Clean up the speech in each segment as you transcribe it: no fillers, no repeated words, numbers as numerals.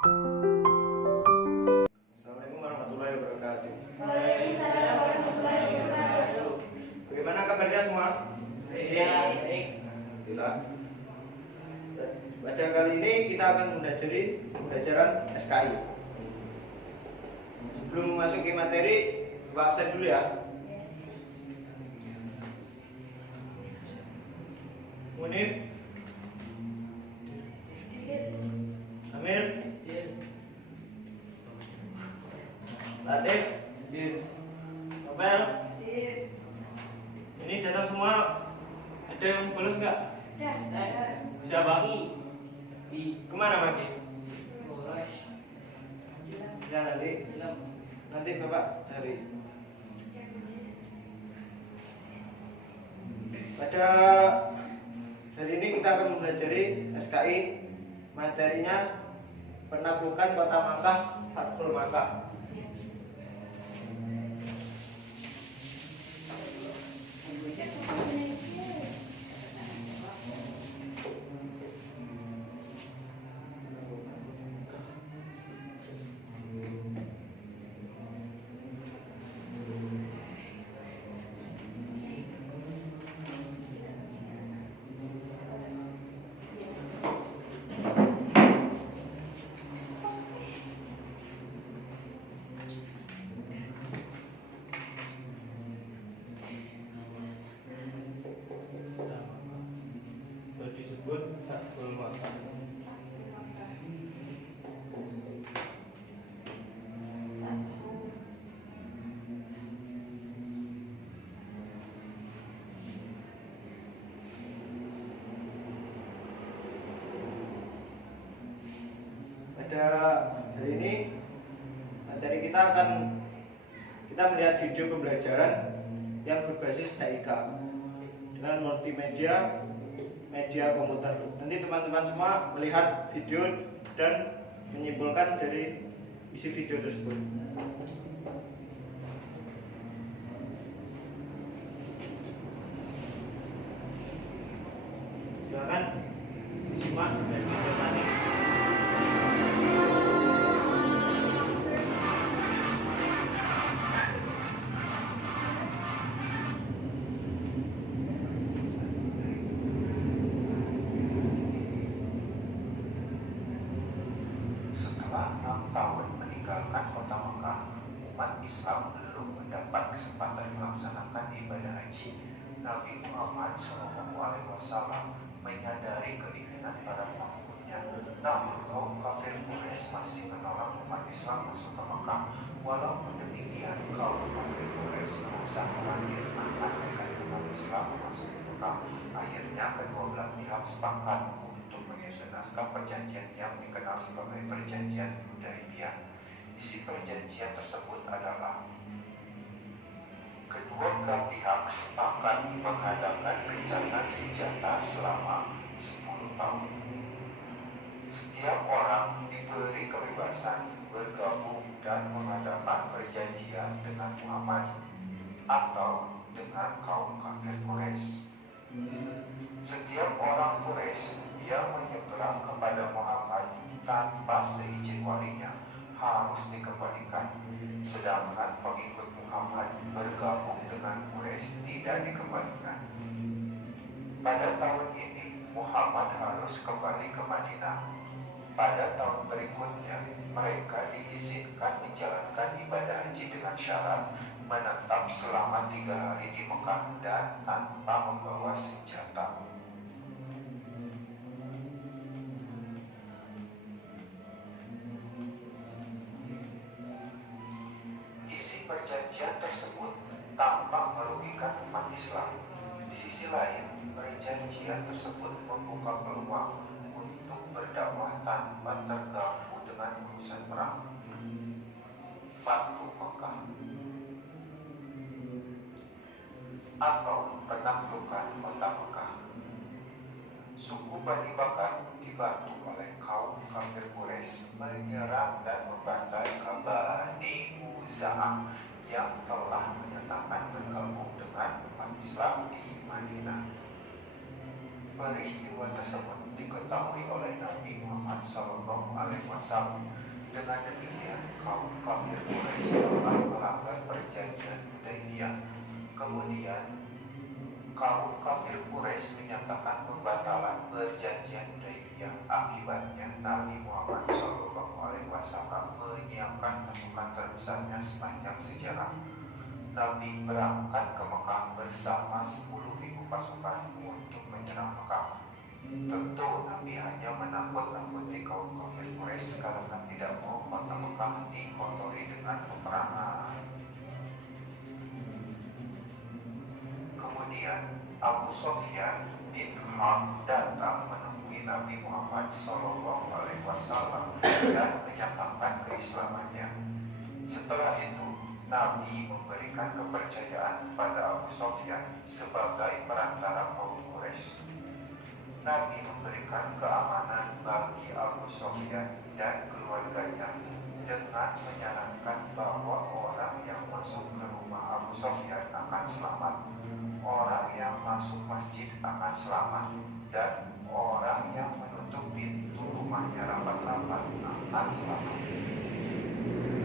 Assalamualaikum warahmatullahi wabarakatuh. Waalaikumsalam warahmatullahi wabarakatuh. Bagaimana kabarnya semua? Baik. Alhamdulillah. Pada kali ini kita akan mempelajari pembelajaran SKI. Sebelum memasuki materi, Bapak absen dulu ya. Munif, Amir, Latif, Nopel. Ini datang semua. Ada yang bolos nggak? Siapa? Kemana Maki? Ya nanti Bapak cari. Pada hari ini kita akan mempelajari SKI. Materinya penaklukan Kota Makkah, Fathul Makkah. Disebut Fathul Makkah. Pada hari ini materi kita melihat video pembelajaran yang berbasis HIK dengan multimedia media komputer. Nanti teman-teman semua melihat video dan menyimpulkan dari isi video tersebut. Silakan disimak dan dicermati. Setelah 6 tahun meninggalkan kota Makkah, umat Islam belum mendapat kesempatan melaksanakan ibadah haji. Nabi Muhammad SAW menyadari keinginan para pengikutnya, namun kaum kafir Quraisy masih menolak umat Islam masuk ke Makkah. Walaupun demikian, kaum kafir Quraisy merasa khawatir akan tekad umat Islam masuk ke Makkah. Akhirnya kedua belah pihak sepakat untuk menyusun naskah perjanjian yang dikenal sebagai Perjanjian Hudaibiyah. Isi perjanjian tersebut adalah kedua belah pihak sepakat mengadakan gencatan senjata selama 10 tahun. Setiap orang diberi kebebasan bergabung dan mengadakan perjanjian dengan Muhammad atau dengan kaum kafir Quraisy. Setiap orang Quraisy yang menyeberang kepada Muhammad tanpa seizin walinya harus dikembalikan, sedangkan pengikut Muhammad bergabung dengan Quraisy tidak dikembalikan. Pada tahun ini Muhammad harus kembali ke Madinah. Pada tahun berikutnya mereka diizinkan menjalankan ibadah haji dengan syarat menetap selama 3 hari di Mekah dan tanpa membawa senjata. Isi perjanjian tersebut tampak merugikan umat Islam. Di sisi lain, perjanjian tersebut membuka peluang untuk berdakwah tanpa terganggu dengan urusan perang. Fatu Makkah atau penaklukan kota Makkah. Suku Bani Bakar dibantu oleh kaum kafir Quraisy menyerang dan membantai Bani Khuza'ah yang telah menyatakan bergabung dengan umat Islam di Madinah. Peristiwa tersebut diketahui oleh Nabi Muhammad SAW. Dengan demikian, kaum kafir Quraisy telah melanggar perjanjian Hudaybiyah. Kemudian, kaum kafir Quraisy menyatakan pembatalan perjanjian Hudaybiyah. Akibatnya, Nabi Muhammad SAW menyiapkan pasukan terbesarnya sepanjang sejarah. Nabi berangkat ke Mekah bersama 10.000 pasukan untuk menyerang Mekah. Tentu Nabi hanya menakut-nakuti kaum kafir Quraisy karena tidak mau kota Mekah dikotori dengan peperangan. Kemudian Abu Sufyan bin Harb datang menemui Nabi Muhammad SAW dan menyatakan keislamannya. Setelah itu Nabi memberikan kepercayaan kepada Abu Sufyan sebagai perantara kaum Quraisy. Nabi memberikan keamanan bagi Abu Sufyan dan keluarganya dengan menyarankan bahwa orang yang masuk ke rumah Abu Sufyan akan selamat, orang yang masuk masjid akan selamat, dan orang yang menutup pintu rumahnya rapat-rapat akan selamat.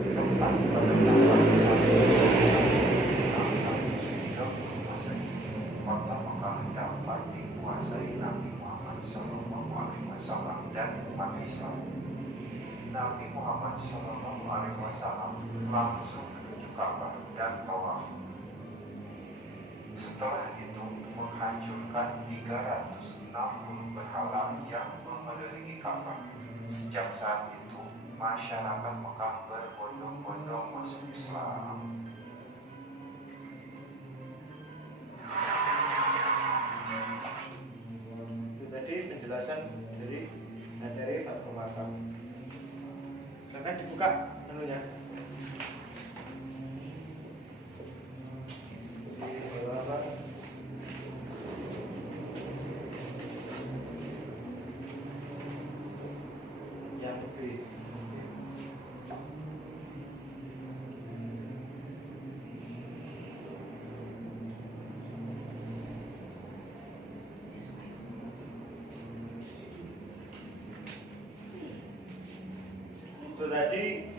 Tepat pada tanggal 1 Januari tahun 630 Masehi, kota Mekah dapat dikuasai Nabi Muhammad SAW dan umat Islam. Nabi Muhammad SAW langsung menuju Ka'bah dan tawaf. Setelah itu menghancurkan 360 berhala yang mengelilingi Ka'bah. Sejak saat itu masyarakat Mekah berbondong-bondong masuk Islam. Itu tadi penjelasan dari Fathul Makkah. Silakan dibuka menunya. Di bawah yang lebih. Itu tadi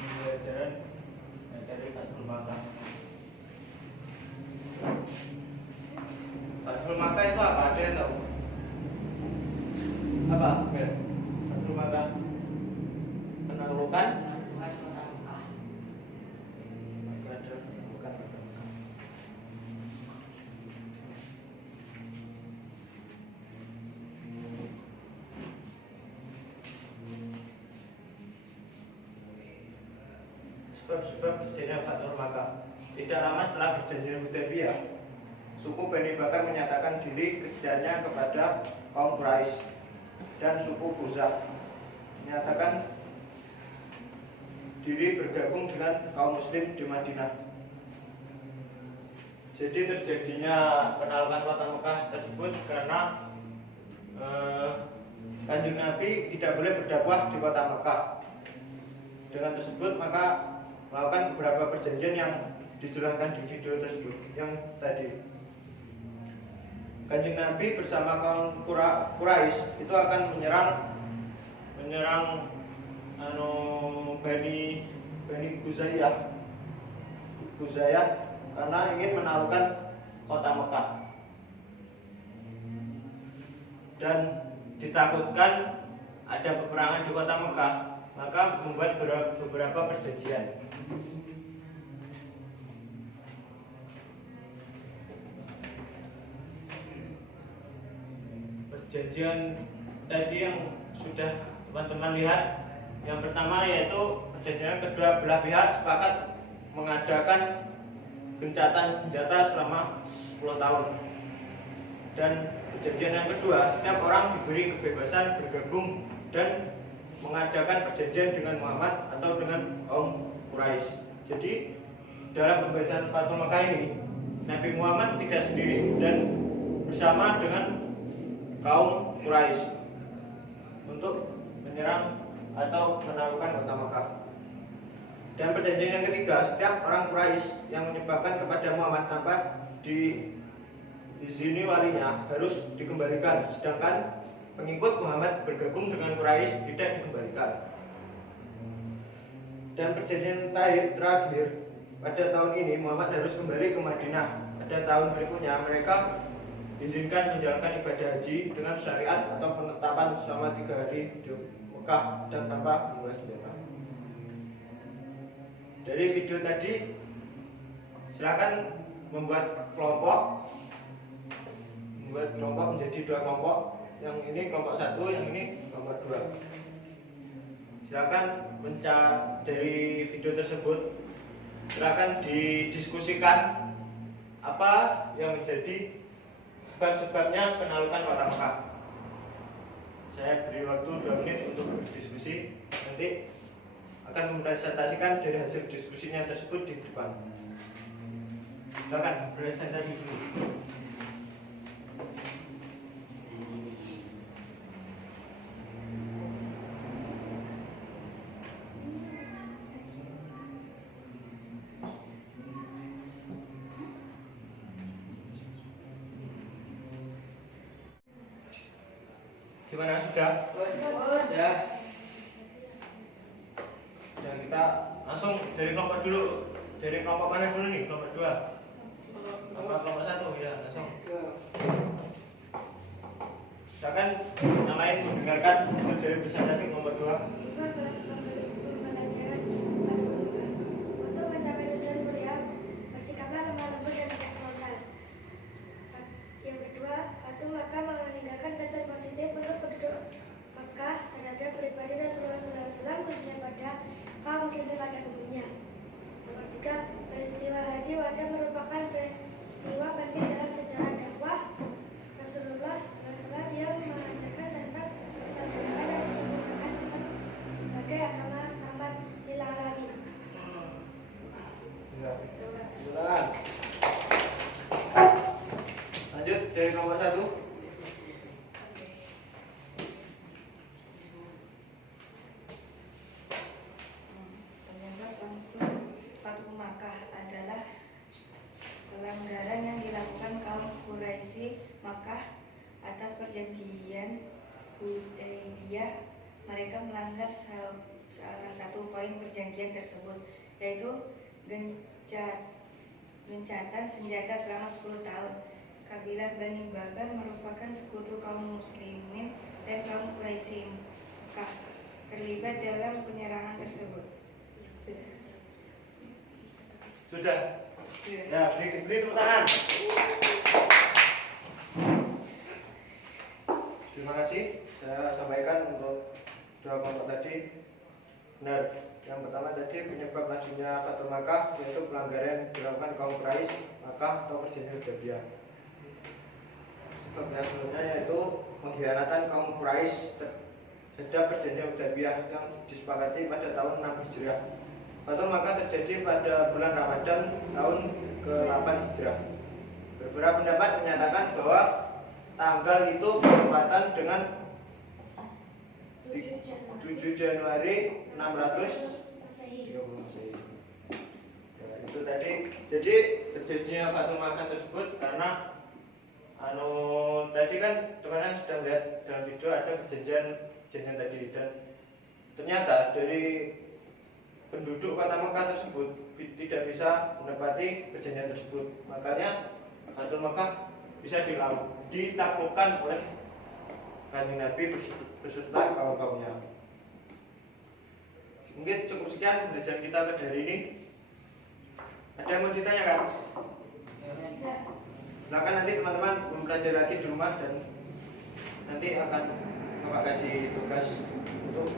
pelajaran dari Fathul Makkah. Fathul Makkah itu apa? Ada yang tahu? Apa? Fathul Makkah penaklukan sebab terjadinya Fathul Makkah. Tidak lama setelah perjanjian Hudaybiyah, suku Bani Bakar menyatakan diri kesetiaannya kepada kaum Quraisy, dan suku Khuzah menyatakan diri bergabung dengan kaum Muslim di Madinah. Jadi terjadinya penaklukan kota Mekah tersebut karena Kanjeng Nabi tidak boleh berdakwah di kota Mekah. Dengan tersebut maka melakukan beberapa perjanjian yang dijelaskan di video tersebut yang tadi. Kanjeng Nabi bersama kaum Quraisy itu akan menyerang Bani Khuzayah karena ingin menaklukkan kota Mekah, dan ditakutkan ada peperangan di kota Mekah, maka membuat beberapa perjanjian. Perjanjian tadi yang sudah teman-teman lihat, yang pertama yaitu perjanjian kedua belah pihak sepakat mengadakan gencatan senjata selama 10 tahun. Dan perjanjian yang kedua, setiap orang diberi kebebasan bergabung dan mengadakan perjanjian dengan Muhammad atau dengan kaum Quraisy. Jadi dalam pembahasan Fathul Makkah ini, Nabi Muhammad tidak sendiri dan bersama dengan kaum Quraisy untuk menyerang atau menaklukkan kota Mekah. Dan perjanjian yang ketiga, setiap orang Quraisy yang menyebabkan kepada Muhammad tanpa di sini walinya harus dikembalikan, sedangkan pengikut Muhammad bergabung dengan Quraisy tidak dikembalikan. Dan perjanjian terakhir pada tahun ini Muhammad harus kembali ke Madinah. Pada tahun berikutnya mereka diizinkan menjalankan ibadah haji dengan syariat atau penetapan selama 3 hari di Mekah dan tanpa membawa senjata. Dari video tadi, silakan membuat kelompok menjadi 2 kelompok. Yang ini kelompok 1, yang ini kelompok 2. Silakan dari video tersebut, silakan didiskusikan apa yang menjadi sebab-sebabnya penaklukan kota Mekah. Saya beri waktu 2 menit untuk berdiskusi. Nanti akan mempresentasikan dari hasil diskusinya tersebut di depan. Silakan presentasi dulu. Gimana, sudah? Sudah. Ya, kita langsung dari kelompok dulu. Dari kelompok mana dulu nih? Kelompok 2 apa kelompok 1? Ya, langsung. Silakan yang lain mendengarkan hasil dari presentasi kelompok 2. Untuk mencapai tujuan mulia, bersikaplah lemah lembut dan tidak frontal. Yang kedua, Fatu Makkah meninggalkan kesan positif untuk penduduk Makkah terhadap pribadi Rasulullah SAW, khususnya pada kaum muslimin pada umumnya. Yang ketiga, peristiwa Haji Wada merupakan peristiwa penting dalam sejarah dakwah Rasulullah SAW yang mengajarkan tentang persaudaraan dan kesempurnaan Islam sebagai agama rahmat lil alamin. Ya, silakan. Lanjut dari kelompok 1. Penyebab langsung Fatu Makkah adalah pelanggaran yang dilakukan kaum Quraisy Makkah atas perjanjian Hudaybiyah. Mereka melanggar salah satu poin perjanjian tersebut, yaitu gencatan senjata selama 10 tahun. Kabilah Bani Bakar merupakan sekutu kaum muslimin dan kaum Quraisy Makkah terlibat dalam penyerangan tersebut. Sudah. Ya, beri tepuk tangan. Terima kasih. Saya sampaikan untuk 2 kelompok tadi. Benar. Yang pertama tadi penyebab lanjutnya Fatu Makkah, yaitu pelanggaran dilakukan kaum Quraisy Makkah atau perjanjian Hudaybiyah. Sebab yang sebelumnya yaitu pengkhianatan kaum Quraisy terhadap perjanjian Hudaybiyah yang disepakati pada tahun 6 Hijriah. Fatu Makkah terjadi pada bulan Ramadan tahun ke-8 Hijrah. Beberapa pendapat menyatakan bahwa tanggal itu bertepatan dengan 7 Januari 630 Masehi. Ya, itu tadi. Jadi terjadinya Fatu Makkah tersebut karena tadi kan teman-teman sudah lihat dalam video ada perjanjian tadi, dan ternyata dari penduduk kota Mekah tersebut tidak bisa menepati perjanjian tersebut. Makanya Fatu Makkah bisa ditaklukkan oleh Kanjeng Nabi beserta kaum-kaumnya. Mungkin cukup sekian pembelajaran kita pada hari ini. Ada yang mau ditanyakan? Silakan nanti teman-teman mempelajari lagi di rumah, dan nanti akan Bapak kasih tugas untuk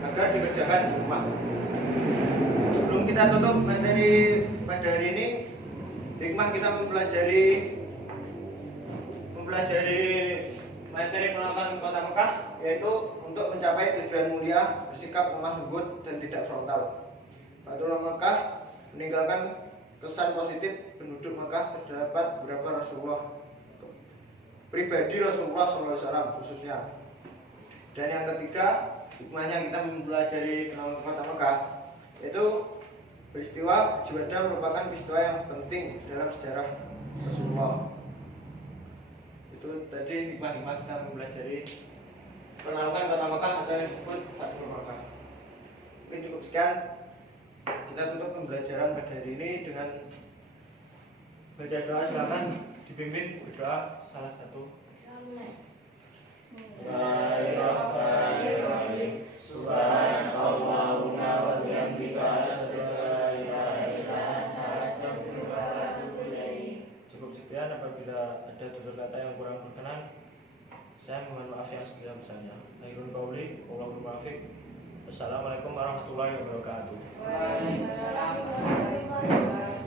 agar dikerjakan di rumah. Sebelum kita tutup materi pada hari ini, hikmah kita mempelajari materi penaklukan kota Mekah, yaitu untuk mencapai tujuan mulia, bersikap lemah lembut dan tidak frontal. Fatu Makkah meninggalkan kesan positif penduduk Mekah terdapat beberapa pribadi Rasulullah SAW khususnya. Dan yang ketiga, hikmahnya kita mempelajari penaklukan kota Mekah, yaitu peristiwa Haji Wada merupakan peristiwa yang penting dalam sejarah Rasulullah. Itu tadi hikmah-hikmah kita mempelajari penanaman kota Mekah atau yang disebut Fathul Makkah. Mungkin cukup sekian. Kita tutup pembelajaran pada hari ini dengan baca doa. Silakan dipimpin berdoa salah satu. Bismillahirrahmanirrahim. Subhanallahumma wa bihamdika asyhadu an la ilaha illa anta astaghfiruka wa atubu ilaik. Cukup sekian. Apabila ada tutur kata yang kurang berkenan, saya mohon maaf yang sebesar-besarnya. Akhirul qauli, wallahul muwaffiq. Wassalamualaikum warahmatullahi wabarakatuh. Waalaikumsalam warahmatullahi wabarakatuh.